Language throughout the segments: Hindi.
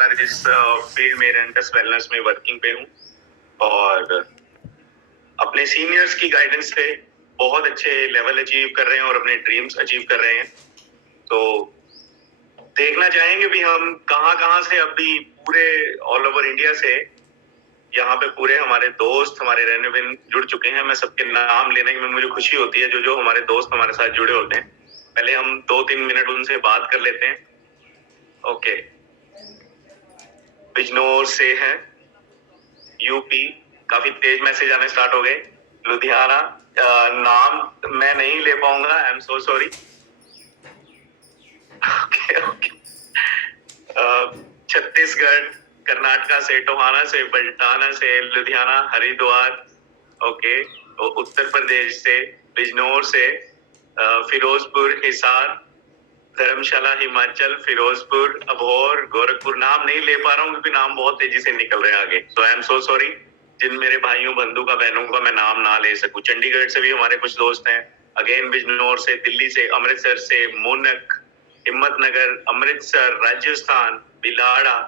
इस फील्ड में रेंटस वेलनेस में वर्किंग पे हूँ और अपने सीनियर्स की गाइडेंस से बहुत अच्छे लेवल अचीव कर रहे हैं और अपने ड्रीम्स अचीव कर रहे हैं। तो देखना चाहेंगे भी हम कहाँ से अभी पूरे ऑल ओवर इंडिया से यहाँ पे पूरे हमारे दोस्त हमारे रहने में जुड़ चुके हैं। मैं सबके नाम लेने में मुझे खुशी होती है, जो जो हमारे दोस्त हमारे साथ जुड़े होते हैं। पहले हम 2-3 मिनट उनसे बात कर लेते हैं। ओके, बिजनौर से है, यूपी, काफी तेज मैसेज आने स्टार्ट हो गए। लुधियाना, नाम मैं नहीं ले पाऊंगा, I am so sorry. Okay okay. Chhattisgarh, Karnataka से, टोहाना से, बल्टाना से, लुधियाना, हरिद्वार, ओके, उत्तर प्रदेश से, बिजनौर से, फिरोजपुर, हिसार, धर्मशाला, हिमाचल, फिरोजपुर, अबोहर, गोरखपुर। नाम नहीं ले पा रहा हूँ क्योंकि नाम बहुत तेजी से निकल रहे हैं आगे, तो आई एम सो सॉरी जिन मेरे भाइयों बंधु का बहनों का मैं नाम ना ले सकूं। चंडीगढ़ से भी हमारे कुछ दोस्त हैं, अगेन बिजनौर से, दिल्ली से, अमृतसर से, मोनक, हिम्मतनगर, अमृतसर, राजस्थान, बिलाड़ा,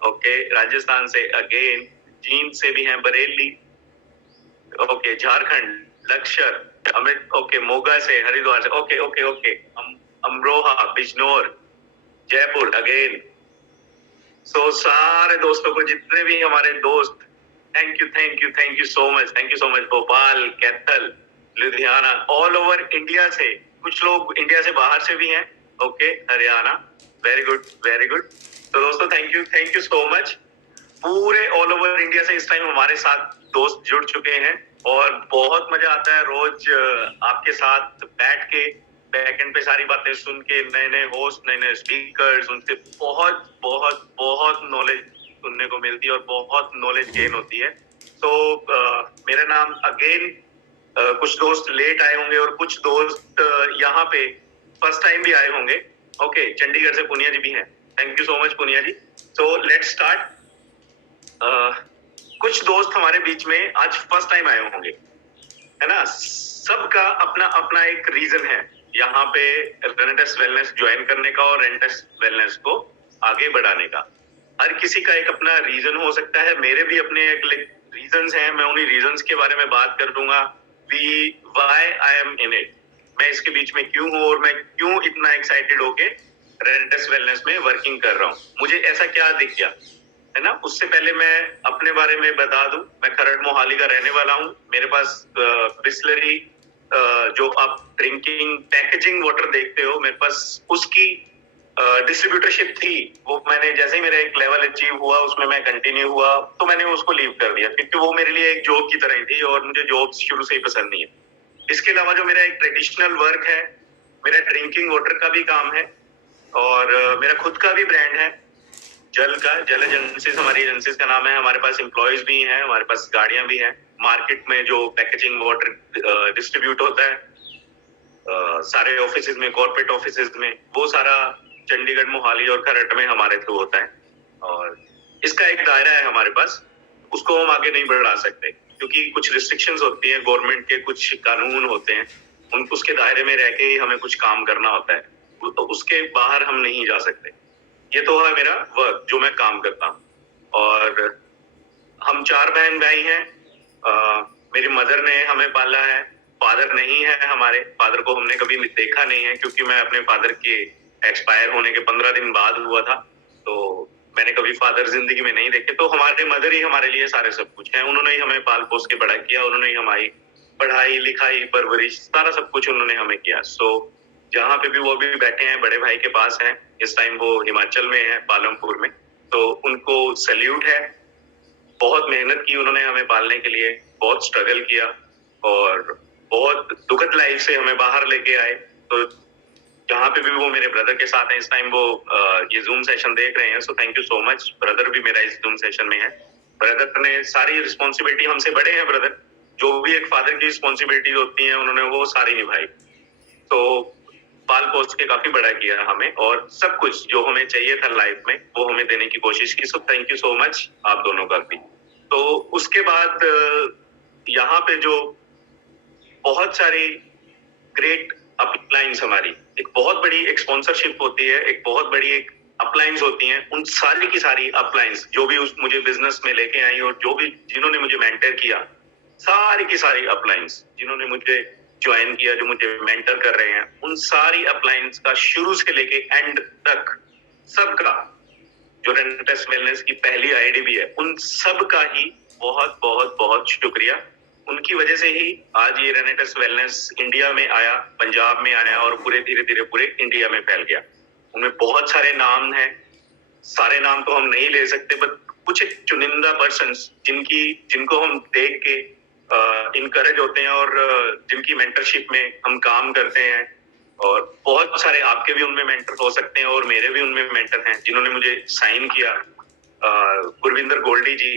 ओके, राजस्थान से, अगेन जींद से भी हैं, बरेली, ओके, झारखंड, लक्ष्य, अमृत, ओके, मोगा से, हरिद्वार से, okay okay okay, Amroha, Bijnor, Jaipur, again. So सारे दोस्तों को, जितने भी हमारे दोस्त, thank you so much. Bhopal, Kaithal, Ludhiana, all over India से, कुछ लोग इंडिया से बाहर से भी हैं, okay, Haryana, very good very good. तो दोस्तों थैंक यू सो मच। पूरे ऑल ओवर इंडिया से इस टाइम हमारे साथ दोस्त जुड़ चुके हैं और बहुत मजा आता है रोज आपके साथ बैठ के बैक एंड पे सारी बातें सुन के, नए नए होस्ट, नए नए स्पीकर्स, उनसे बहुत बहुत बहुत नॉलेज सुनने को मिलती है और बहुत नॉलेज गेन होती है। तो मेरा नाम अगेन, कुछ दोस्त लेट आए होंगे और कुछ दोस्त यहाँ पे फर्स्ट टाइम भी आए होंगे। ओके, चंडीगढ़ से पुनिया जी भी हैं, thank you so much Puniya ji. So let's start. कुछ दोस्त हमारे बीच में आज फर्स्ट टाइम आए होंगे, है ना। सबका अपना अपना एक रीजन है यहाँ पे रेंटस वेलनेस ज्वाइन करने का और रेंटस वेलनेस को आगे बढ़ाने का। हर किसी का एक अपना रीजन हो सकता है, मेरे भी अपने एक रीजंस हैं। मैं उन्हीं रीजंस के बारे में बात कर दूंगा, why I am in it, मैं इसके बीच में क्यों हूँ और मैं क्यों इतना एक्साइटेड होके रेंटस वेलनेस में वर्किंग कर रहा हूँ, मुझे ऐसा क्या दिख गया, है ना। उससे पहले मैं अपने बारे में बता दूं, मैं खरड़ मोहाली का रहने वाला हूं। मेरे पास बिस्लरी, जो आप ड्रिंकिंग पैकेजिंग वाटर देखते हो, मेरे पास उसकी डिस्ट्रीब्यूटरशिप थी। वो मैंने जैसे ही मेरा एक लेवल अचीव हुआ उसमें मैं कंटिन्यू हुआ, तो मैंने उसको लीव कर दिया क्योंकि वो मेरे लिए एक जॉब की तरह ही थी और मुझे जॉब शुरू से ही पसंद नहीं है। इसके अलावा जो मेरा एक ट्रेडिशनल वर्क है, मेरा ड्रिंकिंग वाटर का भी काम है और मेरा खुद का भी ब्रांड है जल एजेंसीज, हमारी एजेंसीज का नाम है। हमारे पास एम्प्लॉयज भी हैं, हमारे पास गाड़ियां भी हैं। मार्केट में जो पैकेजिंग वाटर डिस्ट्रीब्यूट होता है सारे ऑफिस में, कॉर्पोरेट ऑफिस में, वो सारा चंडीगढ़, मोहाली और खरड़ में हमारे थ्रू होता है और इसका एक दायरा है हमारे पास, उसको हम आगे नहीं बढ़ा सकते क्योंकि कुछ रिस्ट्रिक्शंस होती है, गवर्नमेंट के कुछ कानून होते हैं, उसके दायरे में रह के ही हमें कुछ काम करना होता है, तो उसके बाहर हम नहीं जा सकते। ये तो है मेरा वर्क जो मैं काम करता हूँ। और हम 4 बहन भाई हैं। मेरी मदर ने हमें पाला है, फादर नहीं है हमारे, फादर को हमने कभी देखा नहीं है क्योंकि मैं अपने फादर के एक्सपायर होने के 15 दिन बाद हुआ था, तो मैंने कभी फादर जिंदगी में नहीं देखे। तो हमारे मदर ही हमारे लिए सारे सब कुछ है, उन्होंने ही हमें पाल पोस के बड़ा किया, उन्होंने ही हमारी पढ़ाई लिखाई परवरिश सारा सब कुछ उन्होंने हमें किया। सो जहाँ पे भी वो भी बैठे हैं, बड़े भाई के पास हैं, इस टाइम वो हिमाचल में है, पालमपुर में, तो उनको सैल्यूट है। बहुत मेहनत की उन्होंने हमें पालने के लिए, बहुत स्ट्रगल किया और बहुत दुखद लाइफ से हमें बाहर लेके आए। तो जहाँ पे भी वो मेरे ब्रदर के साथ हैं इस टाइम, वो ये जूम सेशन देख रहे हैं, so thank you so much. Brother भी मेरा इस जूम सेशन में है। ब्रदर ने सारी रिस्पॉन्सिबिलिटी, हमसे बड़े हैं ब्रदर, जो भी एक फादर की रिस्पॉन्सिबिलिटी होती है उन्होंने वो सारी निभाई। तो पाल पोस के काफी बड़ा किया हमें और सब कुछ जो हमें चाहिए था लाइफ में वो हमें देने की कोशिश की। So thank you so much आप दोनों का भी। तो उसके बाद यहाँ पे जो बहुत सारी ग्रेट अपलाइंस, हमारी एक बहुत बड़ी एक स्पॉन्सरशिप होती है, एक बहुत बड़ी एक अपलाइंस होती हैं, उन सारी की सारी अपलाइंस जो भी मुझे बिजनेस में लेके आई और जो भी जिन्होंने मुझे मेंटर किया, सारी की सारी अपलाइंस जिन्होंने मुझे ज्वाइन किया, जो मुझे मेंटर कर रहे हैं, उन सारी अपलाइंस का शुरू से लेके एंड तक सबका, जो रेंटेस वेलनेस की पहली आईडी भी है, उन सब का ही बहुत बहुत बहुत शुक्रिया। उनकी वजह से ही आज ये रेनेटस वेलनेस इंडिया में आया, पंजाब में आया और पूरे धीरे धीरे पूरे इंडिया में फैल गया। उनमें बहुत सारे नाम हैं, सारे नाम तो हम नहीं ले सकते, बट कुछ एक चुनिंदा पर्सन्स जिनको हम देख के इनकरेज होते हैं और जिनकी मेंटरशिप में हम काम करते हैं, और बहुत सारे आपके भी उनमें मेंटर हो सकते हैं और मेरे भी उनमें मेंटर हैं जिन्होंने मुझे साइन किया। गुरविंदर गोल्डी जी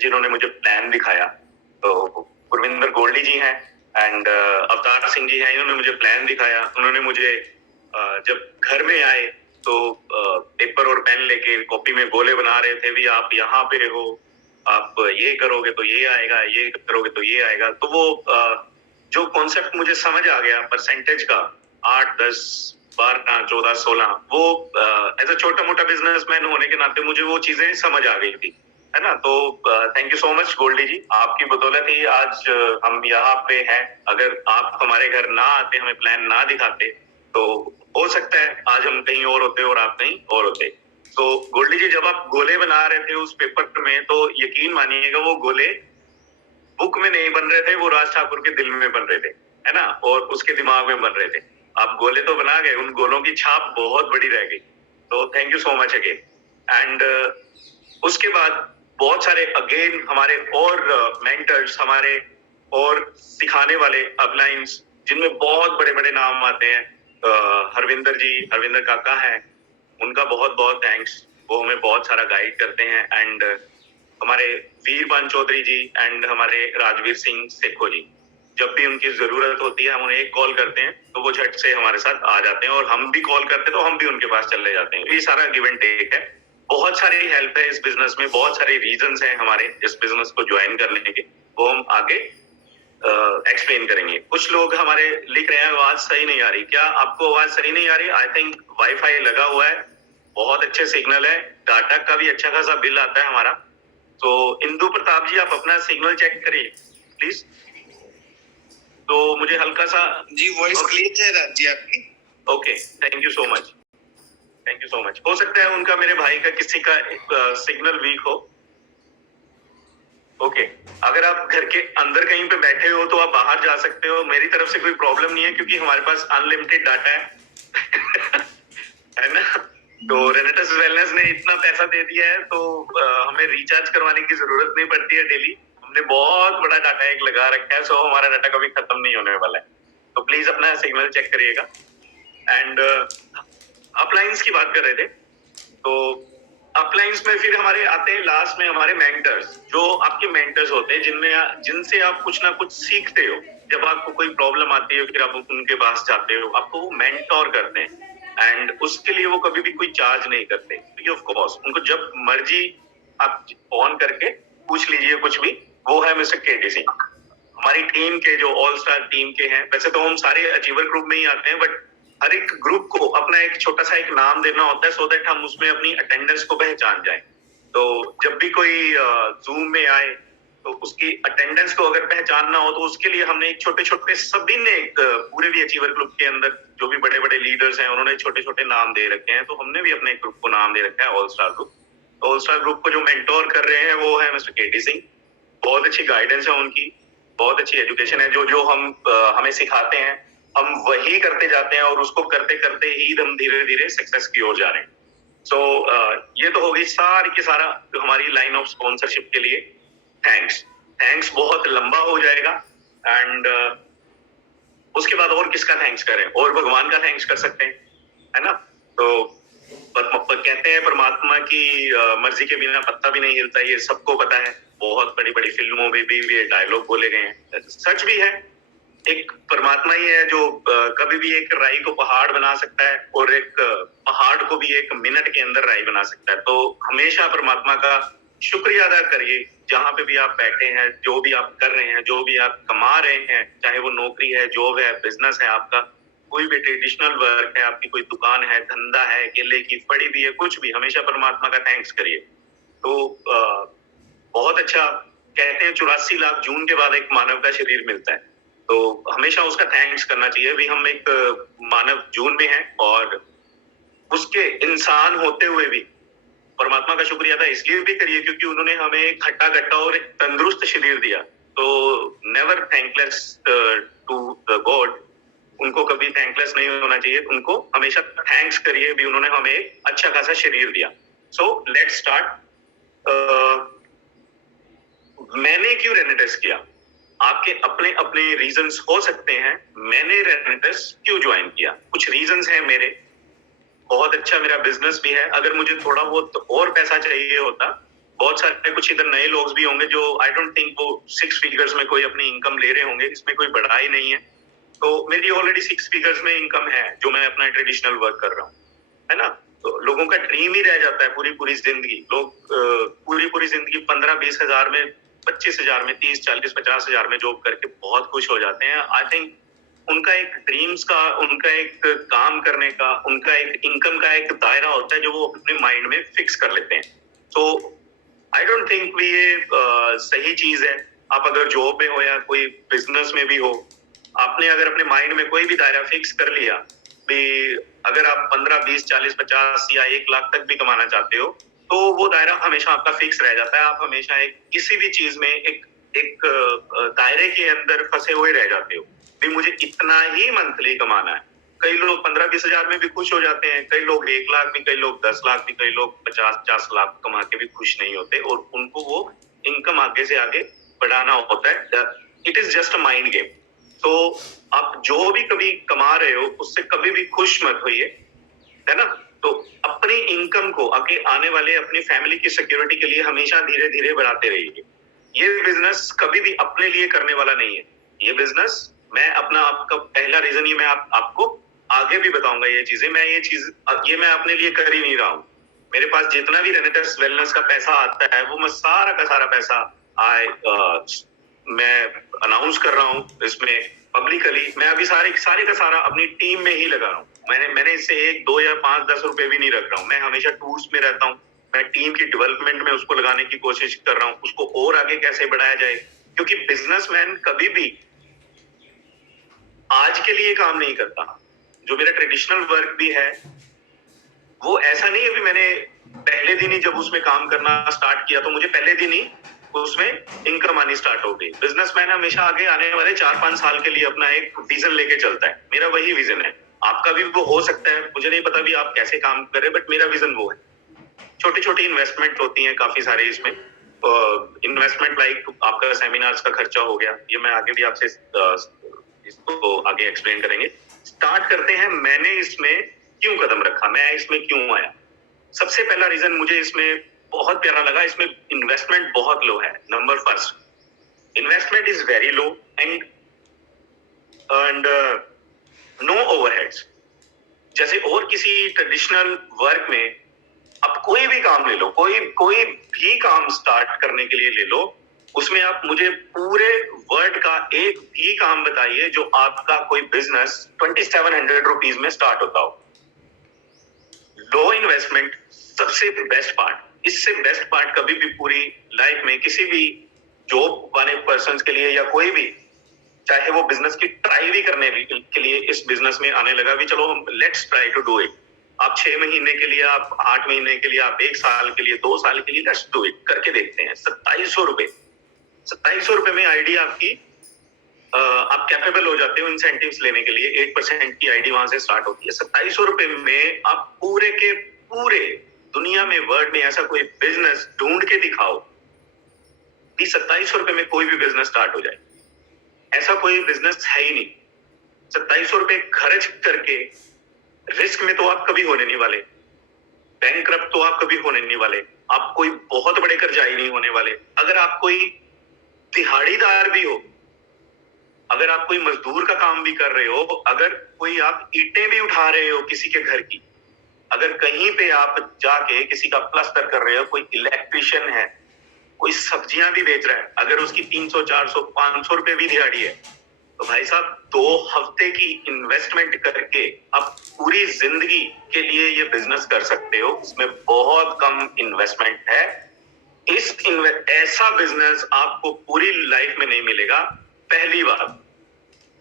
जिन्होंने मुझे प्लान दिखाया, तो गुरविंदर गोल्डी जी हैं, एंड अवतार सिंह जी हैं, इन्होंने मुझे प्लान दिखाया। उन्होंने मुझे जब घर में आए तो पेपर और पेन लेके कॉपी में गोले बना रहे थे, भी आप यहाँ पे हो, आप ये करोगे तो ये आएगा, ये करोगे तो ये आएगा। तो वो जो कॉन्सेप्ट मुझे समझ आ गया परसेंटेज का, 8, 10, 12, 14, 16, वो एज अ छोटा मोटा बिजनेसमैन होने के नाते मुझे वो चीजें समझ आ गई थी, है ना। तो thank you so much Goldie ji, आपकी बदौलत ही आज हम यहाँ पे हैं। अगर आप हमारे घर ना आते, हमें प्लान ना दिखाते, तो हो सकता है आज हम कहीं और होते और आप कहीं और होते। तो गोल्डी जी, जब आप गोले बना रहे थे उस पेपर में, तो यकीन मानिएगा वो गोले बुक में नहीं बन रहे थे, वो राज ठाकुर के दिल में बन रहे थे, है ना, और उसके दिमाग में बन रहे थे। आप गोले तो बना गए, उन गोलों की छाप बहुत बड़ी रह गई। तो thank you so much again. And उसके बाद बहुत सारे अगेन हमारे और मेंटर्स, हमारे और सिखाने वाले अपलाइंस जिनमें बहुत बड़े बड़े नाम आते हैं। हरविंदर जी, हरविंदर काका हैं, उनका बहुत बहुत थैंक्स, वो हमें बहुत सारा गाइड करते हैं। एंड हमारे वीरबान चौधरी जी एंड हमारे राजवीर सिंह सेखो जी, जब भी उनकी जरूरत होती है हम उन्हें एक कॉल करते हैं तो वो झट से हमारे साथ आ जाते हैं, और हम भी कॉल करते हैं तो हम भी उनके पास चले जाते हैं। ये सारा गिव एंड टेक है। बहुत सारी हेल्प है इस बिजनेस में, बहुत सारे रीजंस हैं हमारे इस बिजनेस को ज्वाइन करने के, वो हम आगे एक्सप्लेन करेंगे। कुछ लोग हमारे लिख रहे हैं आवाज सही नहीं आ रही। क्या आपको आवाज सही नहीं आ रही? आई थिंक वाईफाई लगा हुआ है, बहुत अच्छे सिग्नल है, डाटा का भी अच्छा खासा बिल आता है हमारा। तो इंदु प्रताप जी, आप अपना सिग्नल चेक करिए प्लीज। तो मुझे हल्का सा जी वॉइस क्लियर है राज जी आपकी। Okay, thank you so much, thank you so much. हो सकता है उनका, मेरे भाई का, किसी का सिग्नल वीक हो। ओके, अगर आप घर के अंदर कहीं पे बैठे हो तो आप बाहर जा सकते हो, मेरी तरफ से कोई प्रॉब्लम नहीं है क्योंकि हमारे पास अनलिमिटेड डाटा है है ना। तो रेनेटस वेलनेस ने इतना पैसा दे दिया है तो हमें रिचार्ज करवाने की जरूरत नहीं पड़ती है डेली। हमने बहुत बड़ा डाटा एक लगा रखा है, सो हमारा डाटा कभी खत्म नहीं होने वाला है। तो प्लीज अपना सिग्नल चेक करिएगा। एंड अपलाइंस की बात कर रहे थे, तो अपलाइंस में फिर हमारे आते हैं लास्ट में हमारे मेंटर्स, जो आपके मेंटर्स होते हैं जिनसे आप कुछ ना कुछ सीखते हो। जब आपको कोई प्रॉब्लम आती है फिर आप उनके पास जाते हो, आपको वो मेंटोर करते हैं, एंड उसके लिए वो कभी भी कोई चार्ज नहीं करते, फ्री ऑफ कॉस्ट। उनको जब मर्जी आप ऑन करके पूछ लीजिए कुछ भी। वो है मिस्टर केटी सिंह, हमारी टीम के, जो ऑल स्टार टीम के हैं। वैसे तो हम सारे अचीवर ग्रुप में ही आते हैं, बट हर एक ग्रुप को अपना एक छोटा सा एक नाम देना होता है, सो दैट हम उसमें अपनी अटेंडेंस को पहचान जाए। तो जब भी कोई जूम में आए तो उसकी अटेंडेंस को अगर पहचानना हो तो उसके लिए हमने एक छोटे छोटे, सभी ने पूरे भी अचीवर ग्रुप के अंदर जो भी बड़े बड़े लीडर्स हैं उन्होंने छोटे छोटे नाम दे रखे हैं, तो हमने भी अपने ग्रुप को नाम दे रखा है all star group. All star group को जो मेंटोर कर रहे हैं वो है मिस्टर केटी सिंह। बहुत अच्छी गाइडेंस है उनकी, बहुत अच्छी एजुकेशन है। जो जो हमें सिखाते हैं हम वही करते जाते हैं, और उसको करते करते ही हम धीरे धीरे सक्सेस की ओर जा रहे हैं। सो ये तो होगी सारी की सारा हमारी लाइन ऑफ स्पॉन्सरशिप के लिए। थैंक्स बहुत लंबा हो जाएगा। एंड उसके बाद और किसका थैंक्स करें? और भगवान का थैंक्स कर सकते हैं, है ना। तो कहते हैं परमात्मा की मर्जी के बिना पत्ता भी नहीं हिलता, ये सबको पता है। बहुत बड़ी बड़ी फिल्मों में भी ये डायलॉग बोले गए हैं, सच भी है। एक परमात्मा ही है जो कभी भी एक राई को पहाड़ बना सकता है, और एक पहाड़ को भी एक मिनट के अंदर राई बना सकता है। तो हमेशा परमात्मा का शुक्रिया अदा करिए, जहां पे भी आप बैठे हैं, जो भी आप कर रहे हैं, जो भी आप कमा रहे हैं, चाहे वो नौकरी है, जॉब है, बिजनेस है आपका, कोई भी ट्रेडिशनल वर्क है, आपकी कोई दुकान है, धंधा है, केले की फड़ी भी है, कुछ भी, हमेशा परमात्मा का थैंक्स करिए। तो बहुत अच्छा कहते हैं 84 लाख जून के बाद एक मानव का शरीर मिलता है, तो हमेशा उसका थैंक्स करना चाहिए। अभी हम एक मानव जून में हैं और उसके इंसान होते हुए भी परमात्मा का शुक्रिया अदा इसलिए भी करिए क्योंकि उन्होंने हमें एक हट्टा कट्टा और एक तंदुरुस्त शरीर दिया। तो never thankless to the god, उनको कभी थैंकलेस नहीं होना चाहिए, उनको हमेशा थैंक्स करिए भी उन्होंने हमें एक अच्छा खासा शरीर दिया। सो लेट्स स्टार्ट। मैंने क्यों रेनेटेस किया? आपके अपने अपने रीजंस हो सकते हैं। मैंने रेनेटेस क्यों ज्वाइन किया? कुछ रीजंस हैं मेरे। बहुत अच्छा मेरा बिजनेस भी है। अगर मुझे थोड़ा बहुत और पैसा चाहिए होता, बहुत सारे कुछ इधर नए लोग भी होंगे जो आई डोंट थिंक वो 6 फिगर्स में कोई अपनी इनकम ले रहे होंगे, इसमें कोई बढ़ाई नहीं है। तो मेरी ऑलरेडी 6 फिगर्स में इनकम है जो मैं अपना ट्रेडिशनल वर्क कर रहा हूँ, है ना। तो लोगों का ड्रीम ही रह जाता है पूरी पूरी जिंदगी। लोग पूरी पूरी जिंदगी 15-20 हजार में, 25 हजार में, 30, 40, 50 हजार में जॉब करके बहुत खुश हो जाते हैं। आई थिंक उनका एक ड्रीम्स का, उनका एक काम करने का, उनका एक इनकम का एक दायरा होता है जो वो अपने माइंड में फिक्स कर लेते हैं। तो आई डोंट थिंक भी ये सही चीज है। आप अगर जॉब में हो या कोई बिजनेस में भी हो, आपने अगर अपने माइंड में कोई भी दायरा फिक्स कर लिया भी, अगर आप 15, 20, 40, 50 या 1 लाख तक भी कमाना चाहते हो, तो वो दायरा हमेशा आपका फिक्स रह जाता है। आप हमेशा एक किसी भी चीज में एक दायरे के अंदर फंसे हुए रह जाते हो भी मुझे इतना ही मंथली कमाना है। कई लोग 15-20 हजार में भी खुश हो जाते हैं, कई लोग 1 लाख भी, कई लोग 10 लाख भी, कई लोग 50-50 लाख कमा के भी खुश नहीं होते और उनको वो इनकम आगे से आगे बढ़ाना होता है। It is just a mind game. तो आप जो भी कभी कमा रहे हो उससे कभी भी खुश मत होइए, है ना। तो अपनी इनकम को आगे आने वाले अपनी फैमिली की सिक्योरिटी के लिए हमेशा धीरे धीरे बढ़ाते रहिए। ये बिजनेस कभी भी अपने लिए करने वाला नहीं है। ये बिजनेस मैं अपना, आपका पहला रीजन ये मैं आपको आगे भी बताऊंगा। ये चीजें मैं अपने लिए कर ही नहीं रहा हूँ। मेरे पास जितना भी रेनेटेस वेलनेस का पैसा आता है वो मैं सारा का सारा पैसा मैं अनाउंस कर रहा हूँ इसमें पब्लिकली। मैं अभी सारे का सारा अपनी टीम में ही लगा रहा हूँ। मैंने इससे 1, 2 या 5, 10 रुपए भी नहीं रख रहा हूँ। मैं हमेशा टूर्स में रहता हूँ। मैं टीम की डेवलपमेंट में उसको लगाने की कोशिश कर रहा हूँ, उसको और आगे कैसे बढ़ाया जाए। क्योंकि बिजनेसमैन कभी भी आज के लिए काम नहीं करता। जो मेरा ट्रेडिशनल वर्क भी है वो ऐसा नहीं है कि मैंने पहले दिन ही जब उसमें काम करना स्टार्ट किया तो मुझे पहले दिन ही उसमें इनकम आनी स्टार्ट हो गई। बिजनेसमैन हमेशा आगे आने वाले 4-5 साल के लिए अपना एक विजन लेके चलता है। मेरा वही विजन है। आपका भी वो हो सकता है, मुझे नहीं पता भी आप कैसे काम कर रहे हैं, बट मेरा विजन वो है। छोटी छोटी इन्वेस्टमेंट होती है काफी सारे इसमें। इन्वेस्टमेंट लाइक आपका सेमिनार्स का खर्चा हो गया, ये मैं आगे भी आपसे इसको आगे एक्सप्लेन करेंगे। स्टार्ट करते हैं। मैंने इसमें क्यों कदम रखा, मैं इसमें क्यों आया। सबसे पहला रीजन मुझे इसमें बहुत प्यारा लगा, इसमें इन्वेस्टमेंट बहुत लो है। Number first, investment is very low and no overheads. जैसे और किसी ट्रेडिशनल वर्क में आप कोई भी काम ले लो, कोई भी काम स्टार्ट करने के लिए ले लो, उसमें आप मुझे पूरे वर्ल्ड का एक भी काम बताइए जो आपका कोई बिजनेस 2700 रुपीज में स्टार्ट होता हो। लो इन्वेस्टमेंट सबसे बेस्ट पार्ट। इससे बेस्ट पार्ट कभी भी पूरी लाइफ में किसी भी जॉब वाले पर्सन के लिए या कोई भी, चाहे वो बिजनेस की ट्राई भी करने के लिए इस बिजनेस में आने लगा भी, चलो हम let's try to do it. आप 6 महीने के लिए, आप 8 महीने के लिए, आप 1 साल के लिए, 2 साल के लिए, लेट्स डू इट करके देखते हैं। 2700 रुपए, 2700 रुपए में आईडी आपकी, आप कैपेबल हो जाते हो इंसेंटिव्स लेने के लिए। 8% की आईडी वहां से स्टार्ट होती है। 2700 रुपए में आप पूरे के पूरे दुनिया में, वर्ल्ड में ऐसा कोई बिजनेस ढूंढ के दिखाओ कि 2700 रुपए में कोई भी बिजनेस स्टार्ट हो जाए। ऐसा कोई बिजनेस है ही नहीं। 2700 रुपए खर्च करके रिस्क में तो आप कभी होने नहीं वाले, बैंकक्रप्ट तो आप कभी होने नहीं वाले, आप कोई बहुत बड़े कर्जाई नहीं होने वाले। अगर आप कोई दिहाड़ीदार भी हो, अगर आप कोई मजदूर का काम भी कर रहे हो, अगर कोई आप ईंटें भी उठा रहे हो किसी के घर की, अगर कहीं पे आप जाके किसी का प्लास्टर कर रहे हो, कोई इलेक्ट्रिशियन है, कोई सब्जियां भी बेच रहा है, अगर उसकी 300, 400, 500 रुपए भी दिहाड़ी है, तो भाई साहब 2 हफ्ते की इन्वेस्टमेंट करके आप पूरी जिंदगी के लिए ये बिजनेस कर सकते हो। इसमें बहुत कम इन्वेस्टमेंट है। ऐसा बिजनेस आपको पूरी लाइफ में नहीं मिलेगा, पहली बात।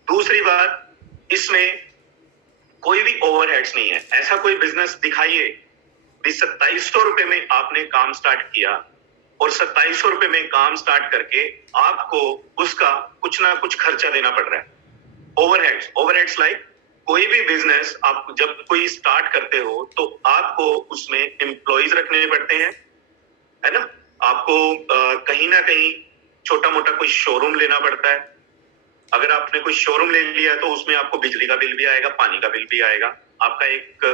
दूसरी बात, इसमें कोई भी ओवरहेड्स नहीं है। ऐसा कोई बिजनेस दिखाइए भी 2700 रुपए में आपने काम स्टार्ट किया और 2700 रुपए में काम स्टार्ट करके आपको उसका कुछ ना कुछ खर्चा देना पड़ रहा है। ओवरहेड्स लाइक कोई भी बिजनेस आप जब कोई स्टार्ट करते हो तो आपको उसमें एम्प्लॉइज रखने पड़ते हैं, है ना। आपको कहीं ना कहीं छोटा मोटा कोई शोरूम लेना पड़ता है। अगर आपने कोई शोरूम ले लिया तो उसमें आपको बिजली का बिल भी आएगा, पानी का बिल भी आएगा। आपका एक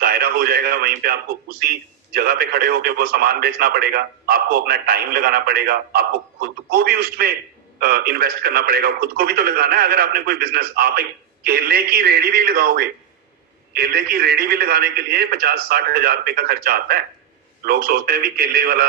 दायरा हो जाएगा, वहीं पे आपको उसी जगह पे खड़े होकर वो सामान बेचना पड़ेगा। आपको अपना टाइम लगाना पड़ेगा, आपको खुद को भी उसमें इन्वेस्ट करना पड़ेगा। खुद को भी तो लगाना है। अगर आपने कोई बिजनेस, आप एक केले की रेडी भी लगाओगे, केले की रेडी भी लगाने के लिए 50-60 हजार रुपए का खर्चा आता है। लोग सोचते हैं भी केले वाला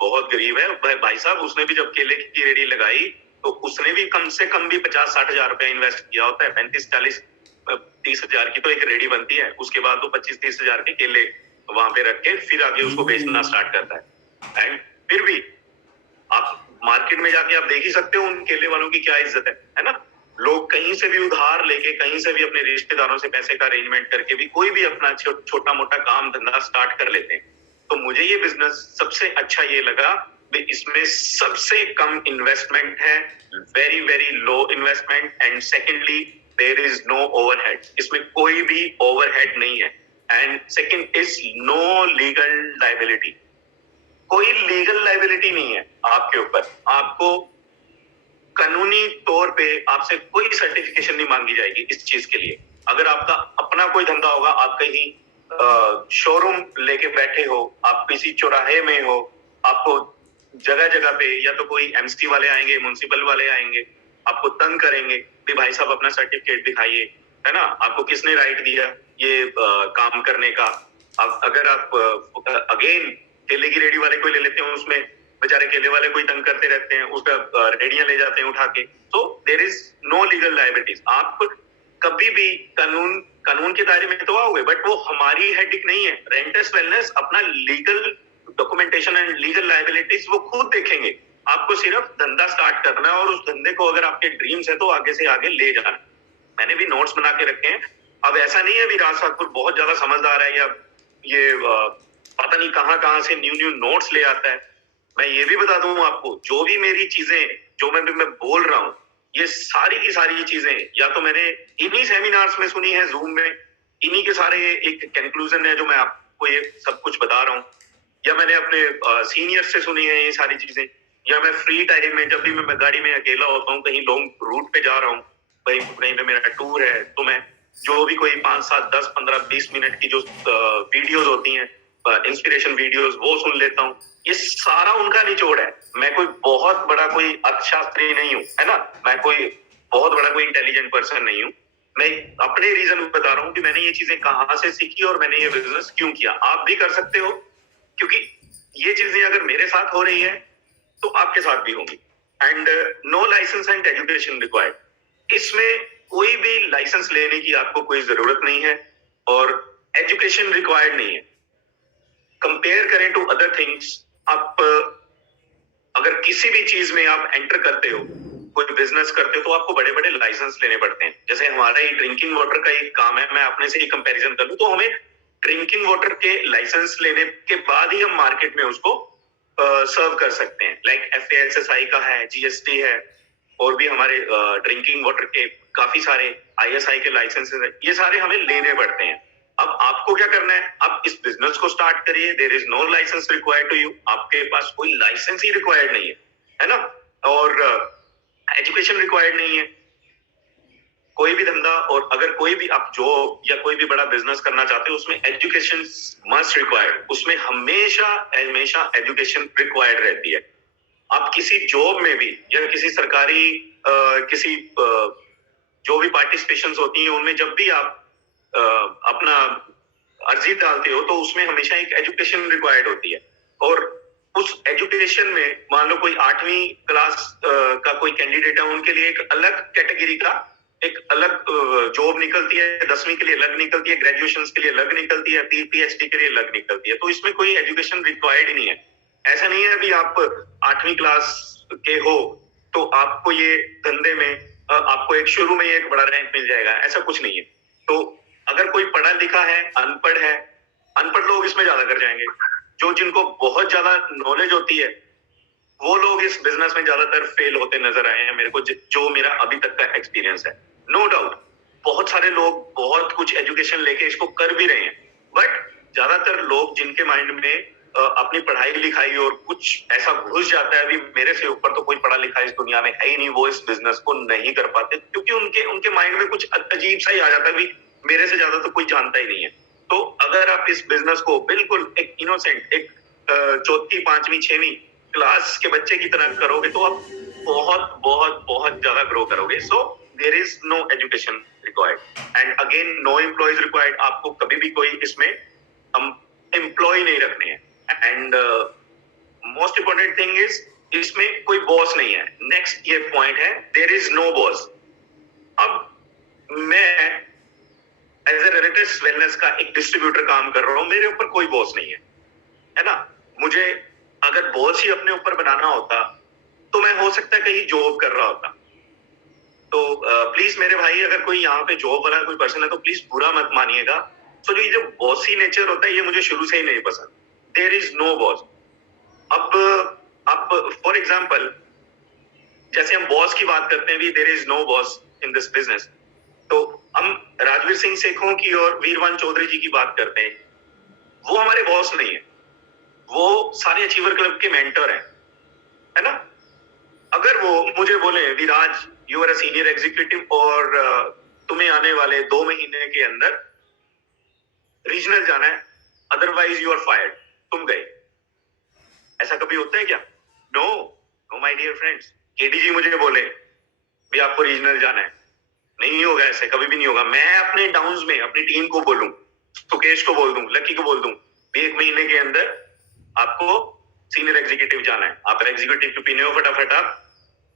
बहुत गरीब है। भाई साहब, उसने भी जब केले की रेडी लगाई तो उसने भी कम से कम भी 50-60 हजार रुपया इन्वेस्ट किया होता है। 35-40-30 हजार की तो एक रेडी बनती है। उसके बाद वो 25-30 हजार के केले वहां पे रख के फिर आगे उसको बेचना स्टार्ट करता है। एंड फिर भी आप मार्केट में जाके आप देख ही सकते हो उन केले वालों की क्या इज्जत है ना। लोग कहीं से भी उधार लेके, कहीं से भी अपने रिश्तेदारों से पैसे का अरेंजमेंट करके भी कोई भी अपना छोटा मोटा काम धंधा स्टार्ट कर लेते हैं। तो मुझे ये बिजनेस सबसे अच्छा ये लगा, इसमें सबसे कम इन्वेस्टमेंट है, very very low investment. And secondly, there is no overhead. इसमें कोई भी ओवरहेड नहीं है। And second is no legal liability. कोई लीगल लायबिलिटी नहीं है आपके ऊपर। आपको कानूनी तौर पे आपसे कोई सर्टिफिकेशन नहीं मांगी जाएगी इस चीज के लिए। अगर आपका अपना कोई धंधा होगा, आप कहीं शोरूम लेके बैठे हो, आप किसी चौराहे में हो, आपको जगह जगह पे या तो कोई एमसी वाले आएंगे, म्युनिसिपल वाले आएंगे, आपको तंग करेंगे कि भाई साहब अपना सर्टिफिकेट दिखाइए, है ना। आपको किसने राइट दिया ये काम करने का। अब अगर आप अगेन केले की रेडी वाले कोई ले लेते हैं, उसमें बेचारे केले वाले कोई तंग करते रहते हैं, उसका रेडियां ले जाते हैं उठा के। तो there is no legal liabilities. आप कभी भी कानून के दायरे में तो आओगे, बट वो हमारी हेडिक नहीं है। रेंटस वेलनेस अपना legal documentation and legal liabilities वो खुद देखेंगे। आपको सिर्फ धंधा स्टार्ट करना है और उस धंधे को अगर आपके ड्रीम्स है तो आगे से आगे ले जाना। मैंने भी नोट्स बना के रखे हैं। अब ऐसा नहीं है विराज ठाकुर बहुत ज्यादा समझदार है या ये पता नहीं कहां से न्यू नोट्स ले आता है। मैं ये भी बता दूं आपको, जो भी मेरी चीजें जो मैं बोल रहा हूं, ये सारी की सारी चीजें या तो मैंने इन्हीं सेमिनार्स में सुनी है, जूम में। इन्हीं के सारे एक कंक्लूजन है जो मैं आपको ये सब कुछ बता रहा हूँ, या मैंने अपने सीनियर से सुनी है ये सारी चीजें, या मैं फ्री टाइम में जब भी मैं गाड़ी में अकेला होता हूँ, कहीं लॉन्ग रूट पे जा रहा हूँ, कहीं पे मेरा टूर है, तो मैं जो भी कोई 5, 7, 10, 15, 20 मिनट की जो वीडियोस होती हैं, इंस्पिरेशन वीडियोस, वो सुन लेता हूँ। ये सारा उनका निचोड़ है। मैं कोई बहुत बड़ा कोई अर्थशास्त्री नहीं हूँ, है ना। मैं कोई बहुत बड़ा कोई इंटेलिजेंट पर्सन नहीं हूँ। मैं अपने रीजन बता रहा हूँ कि मैंने ये चीजें कहाँ से सीखी और मैंने ये बिजनेस क्यों किया। आप भी कर सकते हो, क्योंकि ये चीजें अगर मेरे साथ हो रही है तो आपके साथ भी होंगी। And no licence and education required. इसमें कोई भी लाइसेंस लेने की आपको कोई जरूरत नहीं है और एजुकेशन रिक्वायर्ड नहीं है। कंपेयर करें टू अदर थिंग्स, आप अगर किसी भी चीज में आप एंटर करते हो, कोई बिजनेस करते हो, तो आपको बड़े बड़े लाइसेंस लेने पड़ते हैं। जैसे हमारा ये ड्रिंकिंग वाटर का एक काम है, मैं अपने से ही कंपैरिजन करूं तो हमें ड्रिंकिंग वाटर के लाइसेंस लेने के बाद ही हम मार्केट में उसको सर्व कर सकते हैं। लाइक FASSI का है, GST है, और भी हमारे ड्रिंकिंग वाटर के काफी सारे ISI के लाइसेंसेस है। ये सारे हमें लेने पड़ते हैं। अब आपको क्या करना है, आप इस बिजनेस को स्टार्ट करिए। There is no licence required to you. आपके पास कोई लाइसेंस ही रिक्वायर्ड नहीं है ना। और एजुकेशन रिक्वायर्ड नहीं है। कोई भी धंधा और अगर कोई भी आप जॉब या कोई भी बड़ा बिजनेस करना चाहते हो, उसमें एजुकेशन मस्ट रिक्वायर्ड। उसमें हमेशा हमेशा एजुकेशन रिक्वायर्ड रहती है। आप किसी जॉब में भी या किसी सरकारी किसी जो भी पार्टिसिपेशंस होती हैं, उनमें जब भी आप अपना अर्जी डालते हो तो उसमें हमेशा एक एजुकेशन रिक्वायर्ड होती है। और उस एजुकेशन में मान लो कोई 8वीं क्लास का कोई कैंडिडेट है, उनके लिए एक अलग कैटेगरी का एक अलग जॉब निकलती है, 10वीं के लिए अलग निकलती है, ग्रेजुएशन के लिए अलग निकलती है, पीएचडी के लिए अलग निकलती है। तो इसमें कोई एजुकेशन रिक्वायर्ड ही नहीं है। ऐसा नहीं है अभी आप 8वीं क्लास के हो तो आपको ये धंधे में आपको एक शुरू में एक बड़ा रैंक मिल जाएगा, ऐसा कुछ नहीं है। तो अगर कोई पढ़ा लिखा है, अनपढ़ लोग इसमें ज्यादा कर जाएंगे। जो जिनको बहुत ज्यादा नॉलेज होती है वो लोग इस बिजनेस में ज्यादातर फेल होते नजर आए हैं मेरे को, जो मेरा अभी तक का एक्सपीरियंस है। नो डाउट बहुत सारे लोग बहुत कुछ एजुकेशन लेके इसको कर भी रहे हैं, बट ज्यादातर लोग जिनके माइंड में अपनी पढ़ाई लिखाई और कुछ ऐसा घुस जाता है, अभी मेरे से ऊपर तो कोई पढ़ा लिखा इस दुनिया में है ही नहीं, वो इस बिजनेस को नहीं कर पाते क्योंकि उनके माइंड में कुछ अजीब सा ही आ जाता है, भी मेरे से ज्यादा तो कोई जानता ही नहीं है। तो अगर आप इस बिजनेस को बिल्कुल एक इनोसेंट, एक चौथी 5वीं 6वीं क्लास के बच्चे की तरह करोगे तो आप बहुत बहुत बहुत ज्यादा ग्रो करोगे। So there is no education required and again no employees required. आपको कभी भी कोई इसमें हम एम्प्लॉय नहीं रखने हैं। And most important thing is इसमें कोई बॉस नहीं है। नेक्स्ट ये पॉइंट है, देयर इज नो बॉस। अब मैं एज ए रेनेटेस वेलनेस का एक डिस्ट्रीब्यूटर काम कर रहा हूं, मेरे ऊपर कोई बॉस नहीं है ना। मुझे अगर बॉस ही अपने ऊपर बनाना होता तो मैं हो सकता है कहीं जॉब कर रहा होता। तो प्लीज मेरे भाई, अगर कोई यहाँ पे जॉब वाला कोई पर्सन है तो प्लीज बुरा मत मानिएगा। तो ये जो बॉसी नेचर होता है ये मुझे शुरू से ही नहीं पसंद। There is no boss. अब फॉर एग्जाम्पल जैसे हम बॉस की बात करते हैं, भी there is no boss in this business, तो हम राजवीर सिंह सेखों की और वीरवान चौधरी जी की बात करते हैं, वो हमारे बॉस नहीं है, वो सारे अचीवर क्लब के मेंटर हैं, है ना। अगर वो मुझे बोले Viraj you are a senior executive और तुम्हें आने वाले 2 महीने के अंदर रीजनल जाना है, अदरवाइज यू आर फायर्ड, तुम गए, ऐसा कभी होता है क्या? No no my dear friends. KD ji मुझे बोले भी आपको रीजनल जाना है, नहीं होगा, ऐसे कभी भी नहीं होगा। मैं अपने डाउन्स में अपनी टीम को बोलूं, सुकेश को बोल दूं, लकी को बोल दूं, 1 महीने के अंदर आपको सीनियर एग्जीक्यूटिव जाना है, आप एग्जीक्यूटिव के पीने हो, फटाफट आप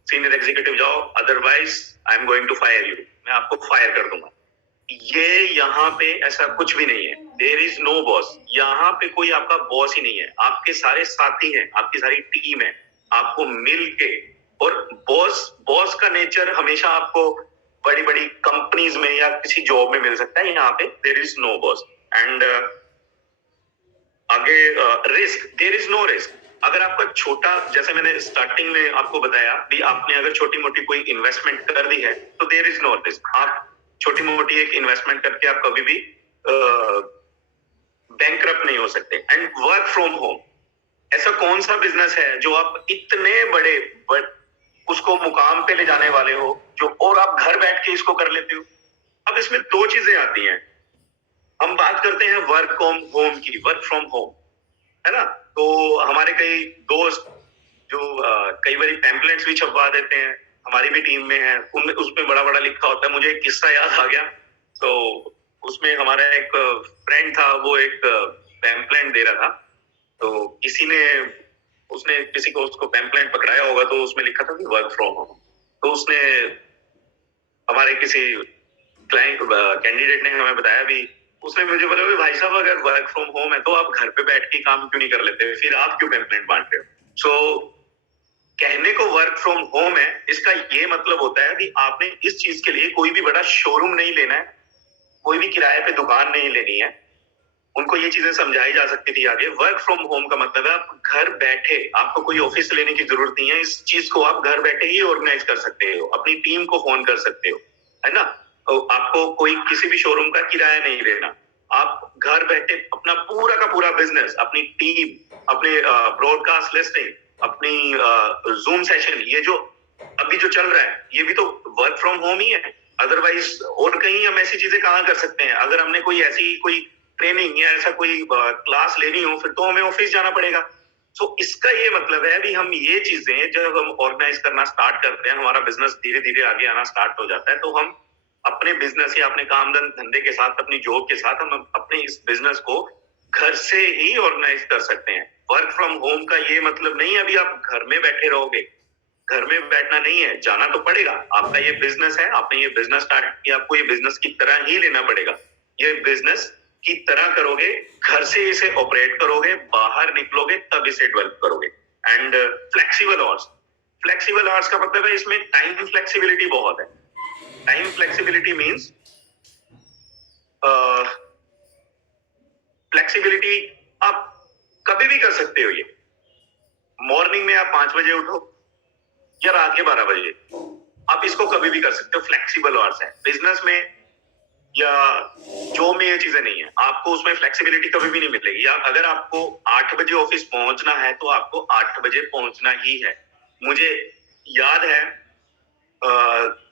सीनियर एग्जीक्यूटिव जाओ, otherwise I am going to fire you, मैं आपको फायर कर दूंगा। ये यहाँ पे ऐसा कुछ भी नहीं है। There is no boss. यहाँ पे कोई आपका बॉस ही नहीं है, आपके सारे साथी हैं, आपकी सारी टीम है, आपको मिल के। और बॉस का नेचर हमेशा आपको बड़ी बड़ी कंपनीज में या किसी जॉब में मिल सकता है, यहाँ पे there is no boss. And आगे risk, there is no risk. अगर आपका छोटा, जैसे मैंने स्टार्टिंग में आपको बताया भी, आपने अगर छोटी मोटी कोई इन्वेस्टमेंट कर दी है तो देयर इज नो रिस्क। आप छोटी मोटी एक इन्वेस्टमेंट करके आप कभी भी बैंकरप्ट नहीं हो सकते। एंड वर्क फ्रॉम होम, ऐसा कौन सा बिजनेस है जो आप इतने बड़े उसको मुकाम पे ले जाने वाले हो जो, और आप घर बैठ के इसको कर लेते हो। अब इसमें 2 चीजें आती हैं। हम बात करते हैं वर्क फ्रॉम होम की, वर्क फ्रॉम होम, है ना। तो हमारे कई दोस्त जो कई बार पैम्पलेट्स भी छपवा देते हैं, हमारी भी टीम में है, उनमें उसमें बड़ा बड़ा लिखा होता है। मुझे एक किस्सा याद आ गया, तो उसमें हमारा एक फ्रेंड था, वो एक पैम्पलेट दे रहा था, तो उसने किसी को उसको पैम्पलेट पकड़ाया होगा, तो उसमें लिखा था कि वर्क फ्रॉम होम। तो उसने हमारे किसी क्लाइंट कैंडिडेट ने हमें बताया भी, उसने मुझे बोला भाई साहब अगर वर्क फ्रॉम होम है तो आप घर पे बैठ के काम क्यों नहीं कर लेते, फिर आप क्यों पैम्पलेट बांट रहे हो। सो कहने को वर्क फ्रॉम होम है, इसका ये मतलब होता है कि आपने इस चीज के लिए कोई भी बड़ा शोरूम नहीं लेना है, कोई भी किराए पे दुकान नहीं लेनी है। उनको ये चीजें समझाई जा सकती थी आगे। वर्क फ्रॉम होम का मतलब है आप घर बैठे, आपको कोई ऑफिस लेने की जरूरत नहीं है, इस चीज को आप घर बैठे ही ऑर्गेनाइज कर सकते हो, अपनी टीम को फोन कर सकते हो, है ना। तो आपको कोई किसी भी शोरूम का किराया नहीं लेना, आप घर बैठे अपना पूरा का पूरा बिजनेस, अपनी टीम, अपने ब्रॉडकास्ट लिस्टिंग, अपनी जूम सेशन, ये जो अभी जो चल रहा है ये भी तो वर्क फ्रॉम होम ही है। अदरवाइज और कहीं हम ऐसी चीजें कहाँ कर सकते हैं? अगर हमने कोई ट्रेनिंग या ऐसा कोई क्लास लेनी हो फिर तो हमें ऑफिस जाना पड़ेगा। तो इसका ये मतलब है भी हम ये चीजें जब हम ऑर्गेनाइज करना स्टार्ट करते हैं, हमारा बिजनेस धीरे धीरे आगे आना स्टार्ट हो जाता है, तो हम अपने बिजनेस या अपने काम धंधे के साथ, अपनी जॉब के साथ हम अपने इस बिजनेस को घर से ही ऑर्गेनाइज कर सकते हैं। वर्क फ्रॉम होम का ये मतलब नहीं है अभी आप घर में बैठे रहोगे, घर में बैठना नहीं है, जाना तो पड़ेगा। आपका ये बिजनेस है, आपने ये बिजनेस स्टार्ट किया, आपको ये बिजनेस की तरह ही लेना पड़ेगा। ये बिजनेस की तरह करोगे, घर से इसे ऑपरेट करोगे, बाहर निकलोगे तब इसे डेवलप करोगे। And flexible hours, flexible hours का मतलब है इसमें टाइम फ्लेक्सिबिलिटी बहुत है। टाइम फ्लेक्सिबिलिटी मीन्स फ्लेक्सिबिलिटी आप कभी भी कर सकते हो। ये मॉर्निंग में आप 5 बजे उठो या रात के 12 बजे, आप इसको कभी भी कर सकते हो। फ्लेक्सिबल आवर्स है। बिजनेस में या जॉब में ये चीजें नहीं है, आपको उसमें फ्लेक्सिबिलिटी कभी भी नहीं मिलेगी। या अगर आपको 8 बजे ऑफिस पहुंचना है तो आपको 8 बजे पहुंचना ही है। मुझे याद है,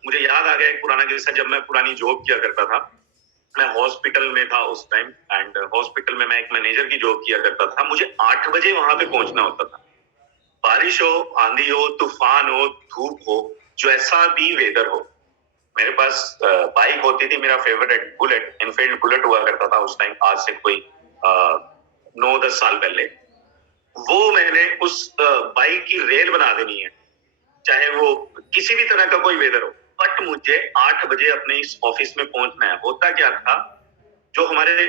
मुझे याद आ गया एक पुराना किस्सा। जब मैं पुरानी जॉब किया करता था, मैं हॉस्पिटल में था उस टाइम, एंड हॉस्पिटल में मैं एक मैनेजर की जॉब किया करता था। मुझे 8 बजे वहां पे पहुंचना होता था। बारिश हो, आंधी हो, तूफान हो, धूप हो, जैसा भी वेदर हो। मेरे पास बाइक होती थी, मेरा फेवरेट बुलेट, इनफील्ड बुलेट हुआ करता था उस टाइम, आज से कोई 9-10 साल पहले। वो मैंने उस बाइक की रेल बना देनी है, चाहे वो किसी भी तरह का कोई वेदर हो, बट मुझे 8 बजे अपने इस ऑफिस में पहुंचना है। होता क्या था, जो हमारे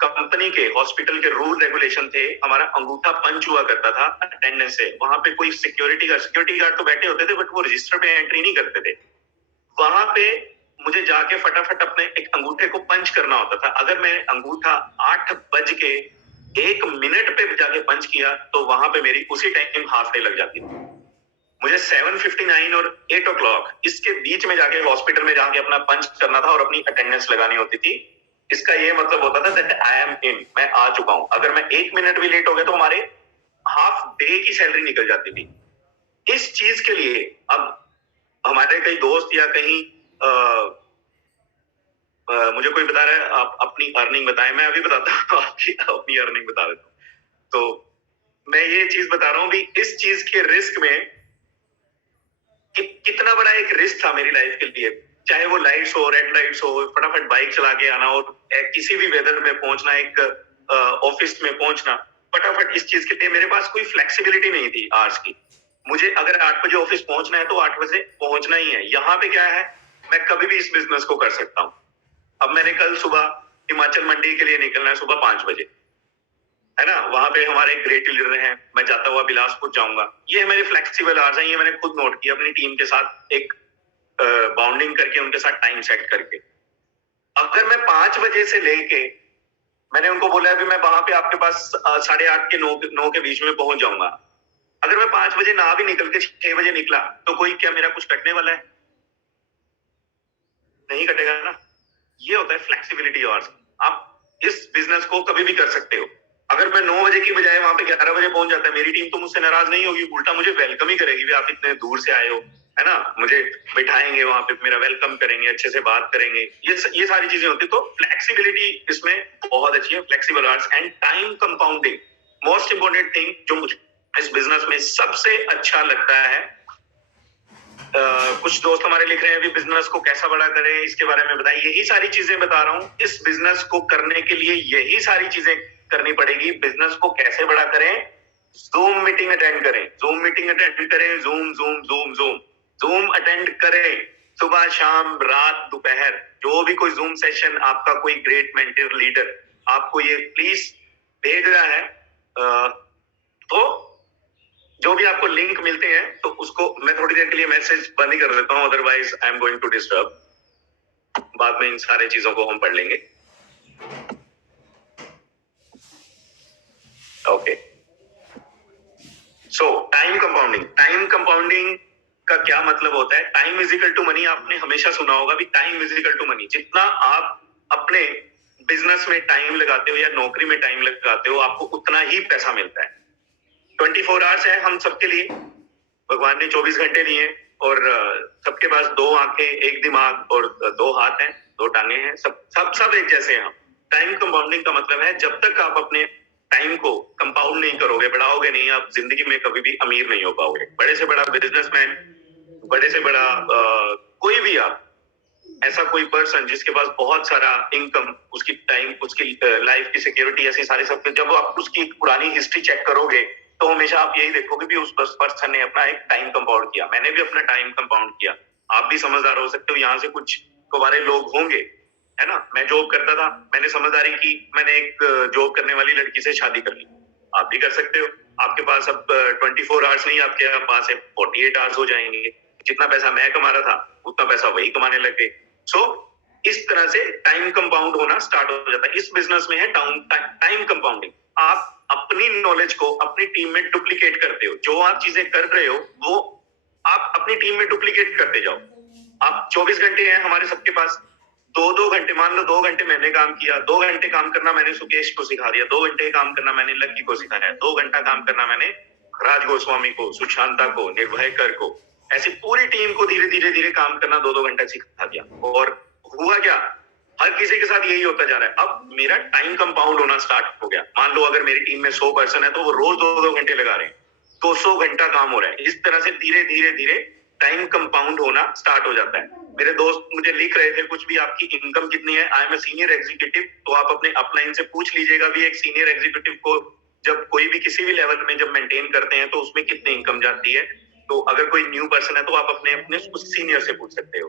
कंपनी के हॉस्पिटल के रूल रेगुलेशन थे, हमारा अंगूठा पंच हुआ करता था अटेंडेंस से। वहां पे कोई सिक्योरिटी गार्ड तो बैठे होते थे, बट वो रजिस्टर पे एंट्री नहीं करते थे। वहां पे मुझे जाके फटाफट अपने एक अंगूठे को पंच करना होता था। अगर मैं अंगूठा 8 बज के 1 मिनट पे जाके पंच किया तो वहां पे मेरी उसी टाइम हाफ डे लग जाती थी। मुझे 7:59 और 8 o'clock इसके बीच में जाके हॉस्पिटल में जाके अपना पंच करना था और अपनी अटेंडेंस लगानी होती थी। इसका ये मतलब होता था दैट आई एम इन, मैं आ चुका हूं। अगर मैं 1 मिनट भी लेट हो गया तो हमारे हाफ डे की सैलरी निकल जाती थी। इस चीज के लिए अब हमारे कई दोस्त या कहीं मुझे कोई बता रहा है आप अपनी अर्निंग बताएं, मैं अभी बताता हूँ आपकी अपनी अर्निंग बता देता हूँ। तो मैं ये चीज बता रहा हूँ भी इस चीज के रिस्क में कितना बड़ा एक रिस्क था मेरी लाइफ के लिए। चाहे वो लाइट्स हो, रेड लाइट्स हो, फटाफट बाइक चला के आना और किसी भी वेदर में पहुंचना, एक ऑफिस में पहुंचना फटाफट। इस चीज के लिए मेरे पास कोई फ्लेक्सिबिलिटी नहीं थी आवर्स की। मुझे अगर 8 बजे ऑफिस पहुंचना है तो 8 बजे पहुंचना ही है। यहाँ पे क्या है, मैं कभी भी इस बिजनेस को कर सकता हूँ। अब मैंने कल सुबह हिमाचल मंडी के लिए निकलना है, सुबह 5 बजे, है ना। वहां पे हमारे ग्रेट लीडर हैं, मैं जाता हुआ बिलासपुर जाऊंगा। ये मेरे फ्लेक्सिबल आवर्स हैं, ये मैंने खुद नोट किया अपनी टीम के साथ, एक बाउंडिंग करके उनके साथ टाइम सेट करके। अगर मैं 5 बजे से लेके, मैंने उनको बोला है भी मैं वहां पे आपके पास 8:30 के 9 के बीच में पहुंच जाऊंगा। अगर मैं 5 बजे ना भी निकल के 6 बजे निकला तो कोई क्या मेरा कुछ कटने वाला है? नहीं कटेगा ना। ये होता है फ्लेक्सिबिलिटी आवर्स। आप इस बिजनेस को कभी भी कर सकते हो। अगर मैं 9 बजे की बजाय वहां पे 11 बजे पहुंच जाता है, मेरी टीम तो मुझसे नाराज नहीं होगी, उल्टा मुझे वेलकम ही करेगी। आप इतने दूर से आए हो, है ना, मुझे बिठाएंगे वहां पे, मेरा वेलकम करेंगे, अच्छे से बात करेंगे। ये सारी चीजें होती। तो फ्लेक्सिबिलिटी इसमें बहुत अच्छी है, flexible hours and time compounding. Most important thing जो मुझे इस बिजनेस में सबसे अच्छा लगता है, कुछ दोस्त हमारे लिख रहे हैं भी बिजनेस को कैसा बड़ा करें, इसके बारे में बताइए। यही सारी चीजें बता रहा हूं। इस बिजनेस को करने के लिए यही सारी चीजें करनी पड़ेगी। बिजनेस को कैसे बड़ा करें? जूम मीटिंग अटेंड करें, जूम मीटिंग अटेंड करें, zoom zoom zoom zoom zoom attend करें। सुबह, शाम, रात, दोपहर, जो भी कोई जूम सेशन आपका कोई ग्रेट मेंटर लीडर आपको ये प्लीज भेज रहा है, तो जो भी आपको लिंक मिलते हैं तो उसको मैं थोड़ी देर के लिए मैसेज बंद ही कर देता हूं, otherwise I am going to disturb. बाद में इन सारे चीजों को हम पढ़ लेंगे। Okay, so time compounding. Time compounding का क्या मतलब होता है? Time is equal to money. आपने हमेशा सुना होगा भी time is equal to money. जितना आप अपने बिजनेस में टाइम लगाते हो या नौकरी में टाइम लगाते हो, आपको उतना ही पैसा मिलता है। 24 आवर्स है हम सबके लिए, भगवान ने 24 घंटे दिए और सबके पास 2 आंखें, एक दिमाग और 2 हाथ हैं, 2 टांगे हैं, सब एक जैसे हैं। टाइम कंपाउंडिंग का मतलब है जब तक आप अपने टाइम को कंपाउंड नहीं करोगे, बढ़ाओगे नहीं, आप जिंदगी में कभी भी अमीर नहीं हो पाओगे। बड़े से बड़ा बिजनेसमैन, बड़े से बड़ा कोई भी आप, ऐसा कोई पर्सन जिसके पास बहुत सारा इनकम, उसकी टाइम, उसकी लाइफ की सिक्योरिटी, ऐसे सारे सब, जब आप उसकी पुरानी हिस्ट्री चेक करोगे तो हमेशा आप यही देखोगे भी उस पर्सन ने अपना एक टाइम कंपाउंड किया। मैंने भी अपना टाइम कंपाउंड किया। आप भी समझदार हो सकते हो, यहाँ से कुछ कुंवारे लोग होंगे, है ना। मैं जॉब करता था, मैंने समझदारी की, मैंने एक जॉब करने वाली लड़की से शादी कर ली। आप भी कर सकते हो। आपके पास अब 24 आवर्स नहीं, आपके पास 48 आवर्स हो जाएंगे। जितना पैसा मैं कमा रहा था उतना पैसा वही कमाने लग गए। सो इस तरह से टाइम कंपाउंड होना स्टार्ट हो जाता है। इस बिजनेस में है टाइम कंपाउंडिंग। आप अपनी नॉलेज को अपनी टीम में डुप्लीकेट करते हो। जो आप चीजें कर रहे हो वो आप अपनी टीम में डुप्लीकेट करते जाओ। आप 24 घंटे हैं हमारे सबके पास, 2-2 घंटे, मान लो 2 घंटे मैंने काम किया, 2 घंटे काम करना मैंने सुकेश को सिखा दिया, 2 घंटे काम करना मैंने लक्की को सिखाया, 2 घंटा काम करना मैंने राज गोस्वामी को, सुशांता को, निर्भयकर को, ऐसी पूरी टीम को धीरे धीरे धीरे काम करना 2-2 घंटा सिखा दिया। और हुआ क्या, हर किसी के साथ यही होता जा रहा है। अब मेरा टाइम कंपाउंड होना स्टार्ट हो गया। मान लो अगर मेरी टीम में 100 पर्सन है तो वो रोज 2-2 घंटे लगा रहे हैं, 200 घंटा काम हो रहा है। इस तरह से धीरे धीरे धीरे टाइम कंपाउंड होना स्टार्ट हो जाता है। मेरे दोस्त मुझे लिख रहे थे कुछ भी, आपकी इनकम कितनी है, I am a senior executive. तो आप अपने अपलाइन से पूछ लीजिएगा भी एक सीनियर एग्जीक्यूटिव को जब कोई भी किसी भी लेवल में जब मेंटेन करते हैं तो उसमें कितनी इनकम जाती है। तो अगर कोई न्यू पर्सन है तो आप अपने अपने सीनियर से पूछ सकते हो,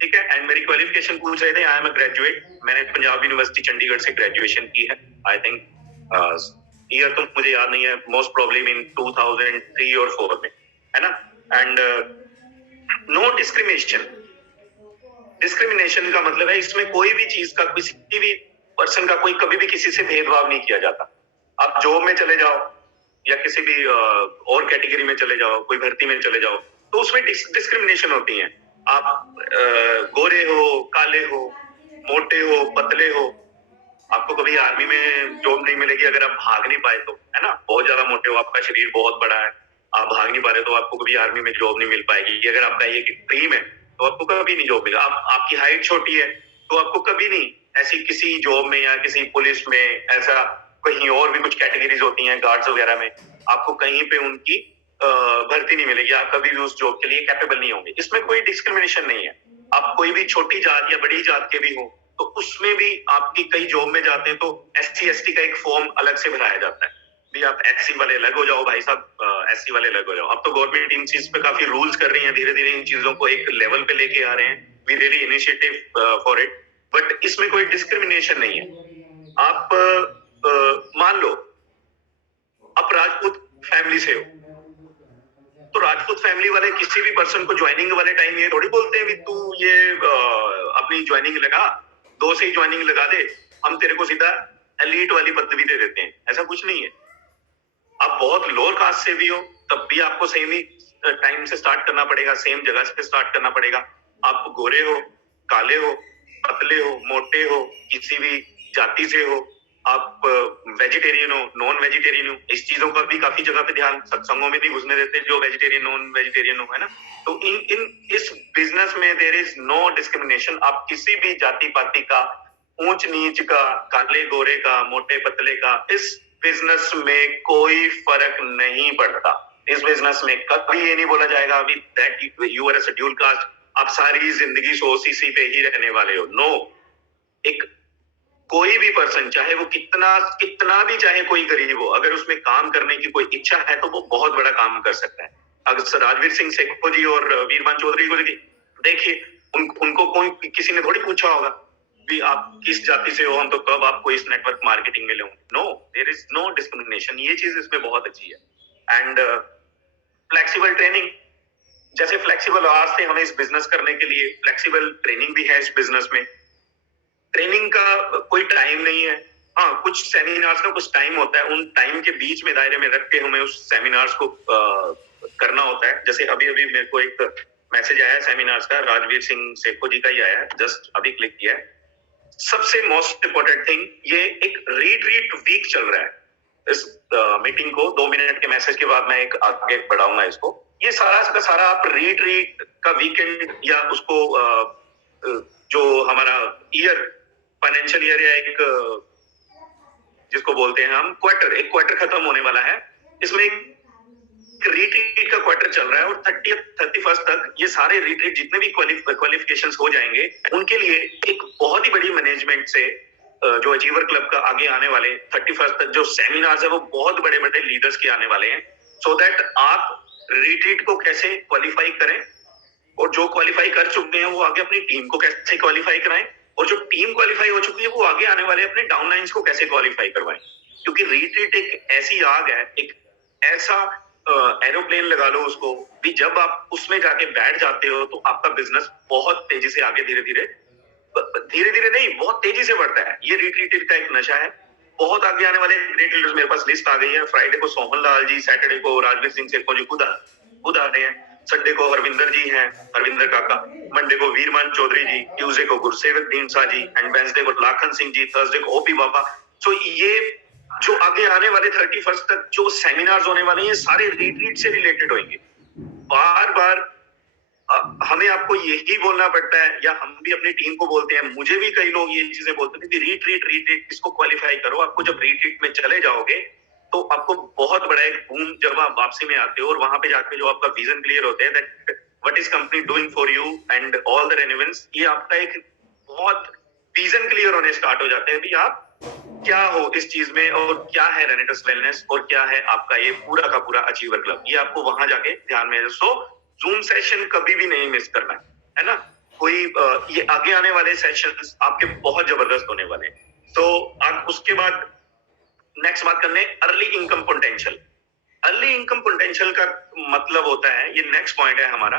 ठीक है। एंड मेरी क्वालिफिकेशन पूछ रहे थे, आई एम ए ग्रेजुएट। मैंने पंजाब यूनिवर्सिटी चंडीगढ़ से ग्रेजुएशन की है। आई थिंक ईयर तो मुझे याद नहीं है, मोस्ट प्रॉब्लम इन 2003 और 4 में, है ना। And no discrimination. डिस्क्रिमिनेशन का मतलब है इसमें कोई भी चीज का, किसी भी पर्सन का कोई कभी भी किसी से भेदभाव नहीं किया जाता। आप जॉब में चले जाओ या किसी भी और कैटेगरी में चले जाओ, कोई भर्ती में चले जाओ, तो उसमें डिस्क्रिमिनेशन होती है। आप गोरे हो, काले हो, मोटे हो, पतले हो, आपको कभी आर्मी में जॉब नहीं मिलेगी अगर आप भाग नहीं पाए तो, है ना। बहुत ज्यादा मोटे हो, आपका शरीर बहुत बड़ा है, आप भाग नहीं पा रहे तो आपको कभी आर्मी में जॉब नहीं मिल पाएगी। अगर आपका ये ड्रीम है तो आपको कभी नहीं जॉब मिलेगा। आपकी हाइट छोटी है तो आपको कभी नहीं ऐसी किसी जॉब में या किसी पुलिस में, ऐसा कहीं और भी कुछ कैटेगरीज होती हैं गार्ड्स वगैरह में, आपको कहीं पे उनकी भर्ती नहीं मिलेगी। आप कभी भी उस जॉब के लिए कैपेबल नहीं होंगे। इसमें कोई डिस्क्रिमिनेशन नहीं है। आप कोई भी छोटी जात या बड़ी जात के भी हो तो उसमें भी आपकी कई जॉब में जाते हैं तो SC/ST का एक फॉर्म अलग से भराया जाता है भी आप SC वाले अलग हो जाओ भाई साहब, SC वाले अलग हो जाओ। अब तो गवर्नमेंट इन चीज पे काफी रूल्स कर रही है, धीरे धीरे इन चीजों को एक लेवल पे लेके आ रहे हैं। We really initiative for it, but इसमें कोई डिस्क्रिमिनेशन नहीं है। आप मान लो आप राजपूत फैमिली से हो तो राजपूत फैमिली वाले किसी भी पर्सन को ज्वाइनिंग वाले टाइम ये थोड़ी बोलते हैं भी तू ये अपनी ज्वाइनिंग लगा, 2 से ही ज्वाइनिंग लगा दे, हम तेरे को सीधा एलीट वाली पदवी दे देते हैं। ऐसा कुछ नहीं है। आप बहुत लोअर कास्ट से भी हो तब भी आपको सेम ही टाइम से स्टार्ट करना पड़ेगा, सेम जगह से स्टार्ट करना पड़ेगा। आप गोरे हो, काले हो, पतले हो, मोटे हो, किसी भी जाति से हो, आप वेजिटेरियन हो, नॉन वेजिटेरियन हो, इस चीजों का भी काफी जगह पे ध्यान सत्संगों में नहीं घुसने देते जो वेजिटेरियन नॉन वेजिटेरियन हो, है ना। तो इस बिजनेस में देयर इज नो डिस्क्रिमिनेशन। आप किसी भी जाति पाति का, ऊंच नीच का, काले गोरे का, मोटे पतले का, इस बिजनेस में कोई फर्क नहीं पड़ता। इस बिजनेस में कभी ये नहीं बोला जाएगा अभी that you are a schedule caste, आप सारी जिंदगी 100cc पे ही रहने वाले हो। नो, एक कोई भी पर्सन चाहे वो कितना भी, चाहे कोई गरीब हो, अगर उसमें काम करने की कोई इच्छा है तो वो बहुत बड़ा काम कर सकता है। अगर राजवीर सिंह सेखो जी और वीरमान चौधरी को देखिए, उनको कौन किसी ने थोड़ी पूछा होगा भी आप किस जाति से हो, हम तो कब आपको इस नेटवर्क मार्केटिंग में ले। No, there is no discrimination. ये चीज इसमें बहुत अच्छी है। एंड फ्लेक्सिबल ट्रेनिंग, जैसे फ्लेक्सिबल आवर्स थे हमें इस बिजनेस करने के लिए, फ्लेक्सिबल ट्रेनिंग भी है इस बिजनेस में। ट्रेनिंग का कोई टाइम नहीं है। हाँ, कुछ सेमिनार्स का कुछ टाइम होता है, उन टाइम के बीच में दायरे में रख के हमें उस सेमिनार्स को करना होता है। जैसे अभी मेरे को एक मैसेज आया है सेमिनार्स का, राजवीर सिंह सेखो जी का ही आया है, जस्ट अभी क्लिक किया है। सबसे मोस्ट इंपॉर्टेंट थिंग, ये एक रीट्रीट वीक चल रहा है। इस मीटिंग को 2 मिनट के मैसेज के बाद मैं एक आगे बढ़ाऊंगा इसको। ये सारा का सारा आप रीट्रीट का वीकेंड या उसको जो हमारा ईयर, फाइनेंशियल ईयर या एक जिसको बोलते हैं हम क्वार्टर, एक क्वार्टर खत्म होने वाला है। इसमें रिट्रीट का क्वार्टर चल रहा है और 31 तक ये सारे रिट्रीट जितने भी क्वालिफिकेशंस हो जाएंगे उनके लिए एक बहुत ही बड़ी मैनेजमेंट से जो अचीवर क्लब का आगे आने वाले 31 तक जो सेमिनार्स है वो बहुत बड़े बड़े लीडर्स के आने वाले हैं, सो दैट आप रिट्रीट को कैसे क्वालिफाई करें और जो क्वालिफाई कर चुके हैं वो आगे अपनी टीम को कैसे क्वालिफाई कराएं और जो टीम क्वालिफाई हो चुकी है वो आगे आने वाले अपने डाउनलाइंस को कैसे क्वालिफाई करवाएं। क्योंकि रिट्रीट एक ऐसी आग है, एक ऐसा एरोप्लेन लगा लो उसको भी, जब आप उसमें जाके बैठ जाते हो तो आपका बिजनेस बहुत तेजी से आगे धीरे धीरे नहीं बहुत तेजी से बढ़ता है। ये रिट्रीट का एक नशा है। बहुत आगे आने वाले ग्रेट लीडर्स मेरे पास लिस्ट आ गई है। फ्राइडे को सोहन लाल जी, सैटरडे को राजवीर सिंह सेठो जी खुद आ रहे हैं, संडे को हरविंदर जी हैं, हरविंदर काका, मंडे को वीरमान चौधरी जी, ट्यूसडे को गुरसेवक ढींडसा जी एंड वेंसडे को लाखन सिंह जी, थर्सडे को ओपी बाबा। तो ये जो आगे आने वाले 31 तक जो सेमिनार्स होने वाले हैं सारे रिट्रीट से रिलेटेड होंगे। बार बार हमें आपको यही बोलना पड़ता है, या हम भी अपनी टीम को बोलते हैं, मुझे भी कई लोग ये चीजें बोलते हैं कि रिट्रीट इसको क्वालिफाई करो। आपको जब रिट्रीट में चले जाओगे तो आपको बहुत बड़ा एक बूम, जब आप वापसी में आते हो और वहां पे जाके जो आपका विजन क्लियर होता है that what is company doing for you and all the relevance, ये आपका एक बहुत विजन क्लियर होने स्टार्ट हो जाते हैं भी आप क्या हो इस चीज में और क्या है रेनेटस वेलनेस और क्या है आपका ये पूरा का पूरा अचीवर क्लब। ये आपको वहां जाके ध्यान में, सो जूम सेशन कभी भी नहीं मिस करना है ना। कोई ये आगे आने वाले सेशंस आपके बहुत जबरदस्त होने वाले हैं। तो आप उसके बाद नेक्स्ट बात करने early income potential. Early income potential का मतलब होता है, ये नेक्स्ट पॉइंट है हमारा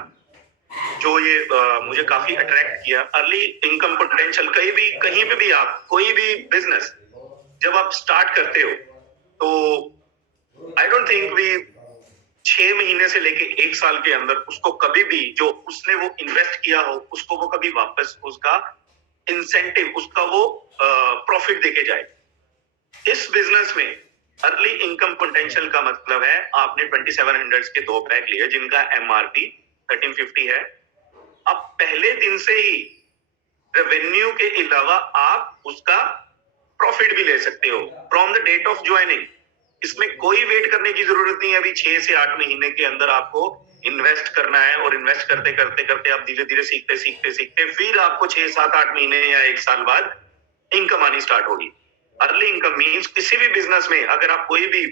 जो ये मुझे काफी अट्रैक्ट किया। अर्ली इनकम पोटेंशियल कहीं पे भी आप कोई भी बिजनेस जब आप स्टार्ट करते हो तो आई डोंट थिंक वी 6 महीने से लेके 1 साल के अंदर उसको कभी भी जो उसने वो इन्वेस्ट किया हो उसको वो कभी वापस उसका इंसेंटिव, उसका वो प्रॉफिट देके जाए। इस बिजनेस में अर्ली इनकम पोटेंशियल का मतलब है आपने 2700 के 2 पैक लिए जिनका एमआरपी 1350 है। अब पहले दिन से ही रेवेन्यू के अलावा आप उसका प्रॉफिट भी ले सकते हो from the date of joining. इसमें कोई वेट करने की जरूरत नहीं है। अभी 6 से 8 महीने के अंदर आपको इन्वेस्ट करना है और इन्वेस्ट करते करते करते आप धीरे धीरे सीखते फिर आपको 6, 7, 8 महीने या 1 साल बाद इनकम आनी स्टार्ट होगी। अर्ली इनकम मीन्स किसी भी बिजनेस में अगर आप कोई भी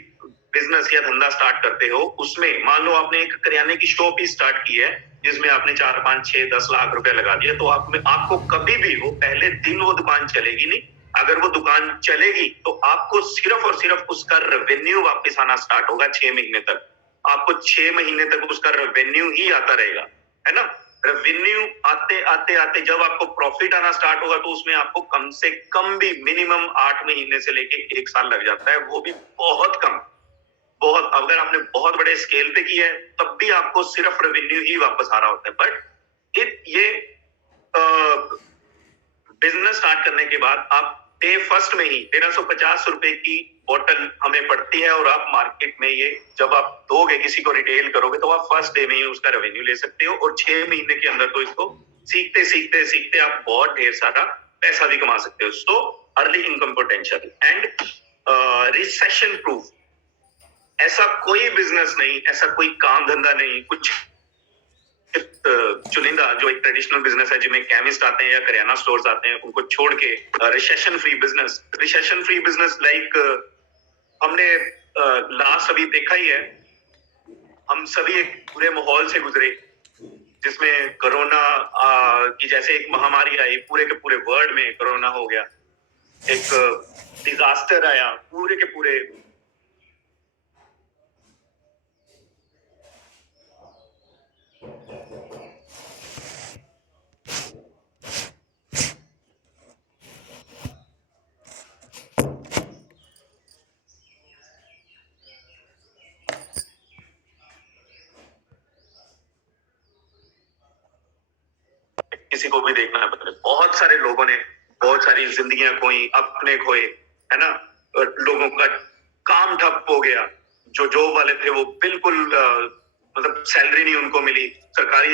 बिजनेस या धंधा स्टार्ट करते हो, उसमें मान लो आपने एक करियाने की शॉप ही स्टार्ट की है जिसमें आपने 4, 5, 6, 10 लाख रुपए लगा दिया, तो आपको कभी भी वो पहले दिन वो दुकान चलेगी नहीं। अगर वो दुकान चलेगी तो आपको सिर्फ और सिर्फ उसका रेवेन्यू वापस आना स्टार्ट होगा 6 महीने तक। आपको 6 महीने तक उसका रेवेन्यू ही आता रहेगा, है ना। रेवेन्यू आते आते आते जब आपको प्रॉफिट आना स्टार्ट होगा तो उसमें आपको कम से कम भी मिनिमम 8 महीने से लेके 1 साल लग जाता है, वो भी बहुत कम। बहुत अगर आपने बहुत बड़े स्केल पे किया है तब भी आपको सिर्फ रेवेन्यू ही वापस आ रहा होता है। बट ये बिजनेस स्टार्ट करने के बाद आप डे फर्स्ट में ही 1350 रुपए की बोतल हमें पड़ती है और आप मार्केट में ये जब आप दोगे किसी को रिटेल करोगे तो आप फर्स्ट डे में ही उसका रेवेन्यू ले सकते हो और 6 महीने के अंदर तो इसको सीखते सीखते सीखते आप बहुत ढेर सारा पैसा भी कमा सकते हो। So early income potential and recession proof. ऐसा कोई बिजनेस नहीं, ऐसा कोई काम धंधा नहीं, कुछ चुनिंदा जो एक ट्रेडिशनल बिजनेस है जिनमें केमिस्ट आते हैं या करियाना स्टोर्स आते हैं उनको छोड़ के रिसेशन फ्री बिजनेस लाइक हमने लास्ट अभी देखा ही है। हम सभी एक पूरे माहौल से गुजरे जिसमें कोरोना की जैसे एक महामारी आई, पूरे के पूरे वर्ल्ड में कोरोना हो गया, एक डिजास्टर आया पूरे के पूरे। किसी को भी देखना है, मतलब बहुत सारे लोगों ने बहुत सारी जिंदगियां खोई, अपने खोए, है ना। लोगों का काम ठप हो गया, जो जॉब वाले थे वो बिल्कुल मतलब सैलरी नहीं उनको मिली। सरकारी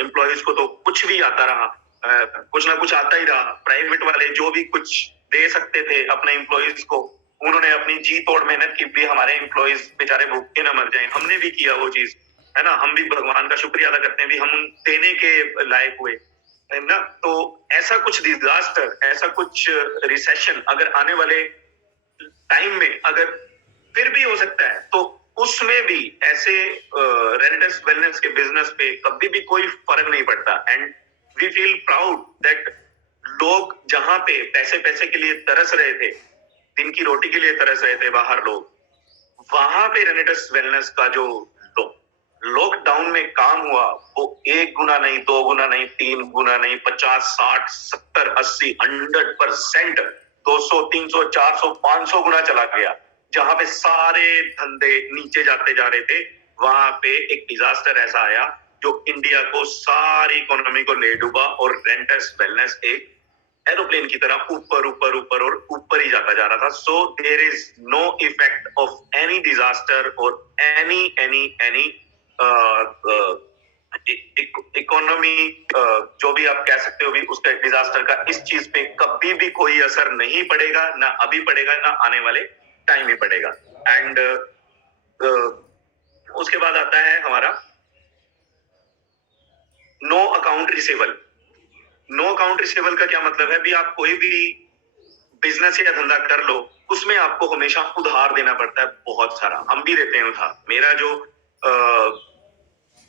एम्प्लॉयज को तो कुछ भी आता रहा, कुछ ना कुछ आता ही रहा। प्राइवेट वाले जो भी कुछ दे सकते थे अपने एम्प्लॉयज को उन्होंने अपनी जी तोड़ मेहनत की भी, हमारे एम्प्लॉइज बेचारे भूखे ना मर जाएं, हमने भी किया वो चीज, है ना। हम भी भगवान का शुक्रिया अदा करते हैं भी हम देने के लायक हुए, है ना। तो ऐसा कुछ डिजास्टर, ऐसा कुछ रिसेशन अगर आने वाले टाइम में अगर फिर भी हो सकता है, तो उसमें भी ऐसे रेनेटेस वेलनेस के बिजनेस पे कभी भी कोई फर्क नहीं पड़ता। And we feel proud that लोग जहां पे पैसे पैसे के लिए तरस रहे थे, दिन की रोटी के लिए तरस रहे थे बाहर लोग, वहां पे रेनेटेस वेलनेस का जो लॉकडाउन में काम हुआ, वो 1 गुना नहीं, 2 गुना नहीं, 3 गुना नहीं, 50, 60, 70, 80, 100%, 200, 300, 400, 500 गुना चला गया। जहां पे सारे धंधे नीचे जाते जा रहे थे, वहां पे एक डिजास्टर ऐसा आया जो इंडिया को, सारी इकोनॉमी को ले डूबा, और रेंटस वेलनेस एक एरोप्लेन की तरह ऊपर ऊपर ऊपर और ऊपर ही जाता जा रहा था। So there is no effect of any disaster और एनी इकोनॉमी, जो भी आप कह सकते हो भी, उसका डिजास्टर का इस चीज पे कभी भी कोई असर नहीं पड़ेगा, ना अभी पड़ेगा, ना आने वाले टाइम में पड़ेगा। एंड उसके बाद आता है हमारा no account receivable. No account receivable का क्या मतलब है भी, आप कोई भी बिजनेस या धंधा कर लो, उसमें आपको हमेशा उधार देना पड़ता है, बहुत सारा। हम भी देते हैं उधार। मेरा जो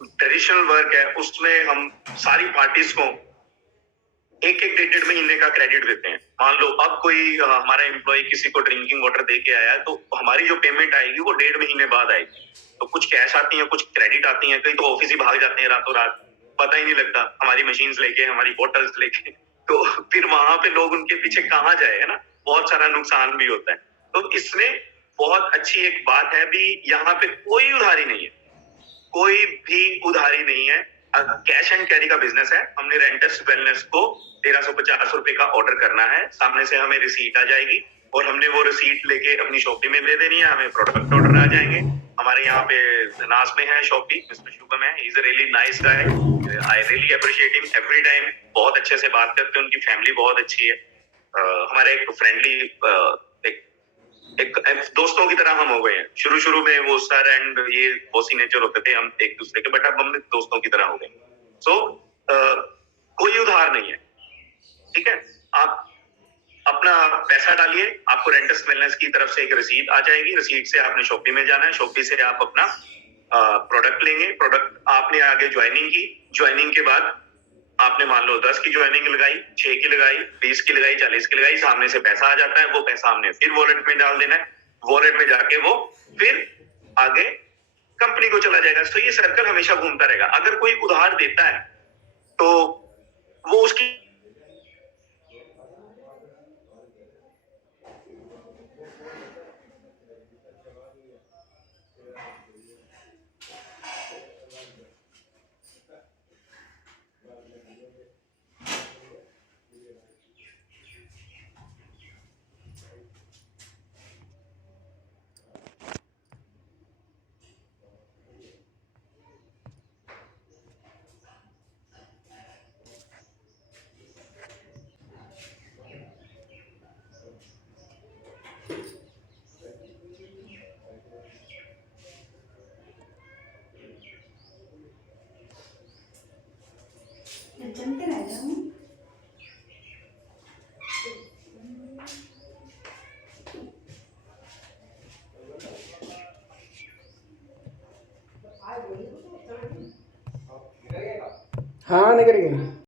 ट्रेडिशनल वर्क है, उसमें हम सारी पार्टीज को एक एक डेढ़ महीने का क्रेडिट देते हैं। मान लो अब कोई हमारा एम्प्लॉय किसी को ड्रिंकिंग वाटर दे के आया है, तो हमारी जो पेमेंट आएगी वो 1.5 महीने बाद आएगी। तो कुछ कैश आती है, कुछ क्रेडिट आती है, कई तो ऑफिस ही भाग जाते हैं रातों रात, पता ही नहीं लगता, हमारी मशीन्स लेके, हमारी बोटल्स लेके। तो फिर वहां पे लोग उनके पीछे कहाँ जाए, है ना। बहुत सारा नुकसान भी होता है। तो इसमें बहुत अच्छी एक बात है भी, यहाँ पे कोई उधारी नहीं है, कोई भी उधारी नहीं है। कैश एंड कैरी का बिजनेस है। हमने रेंटस वेलनेस को 1350 रुपए का ऑर्डर करना है, सामने से हमें रिसीट आ जाएगी, और हमने वो रिसीट लेके अपनी शॉपी में दे देनी है, हमें प्रोडक्ट ऑर्डर आ जाएंगे। हमारे यहाँ पे नास में है शॉपी, मिस्टर शुभम है, is a really nice guy, I really appreciate him every time. बहुत अच्छे से बात करते हैं, उनकी फैमिली बहुत अच्छी है। हमारे एक फ्रेंडली एक दोस्तों की तरह हम हो गए हैं। शुरू शुरू में वो सर एंड ये बॉसी नेचर होते थे हम एक दूसरे के, बट अब हम दोस्तों की तरह हो गए। सो कोई उधार नहीं है, ठीक है। आप अपना पैसा डालिए, आपको रेंटस वेलनेस की तरफ से एक रसीद आ जाएगी, रसीद से आपने शॉपी में जाना है, शॉपी से आप अपना प्रोडक्ट लेंगे। प्रोडक्ट आपने आगे ज्वाइनिंग की, ज्वाइनिंग के बाद आपने मान लो 10 की ज्वाइनिंग लगाई, 6 की लगाई, 20 की लगाई, 40 की लगाई, सामने से पैसा आ जाता है, वो पैसा हमने फिर वॉलेट में डाल देना है, वॉलेट में जाके वो फिर आगे कंपनी को चला जाएगा। तो ये सर्कल हमेशा घूमता रहेगा। अगर कोई उधार देता है तो वो उसकी चमके रह जाऊँ। हाँ निकल गए।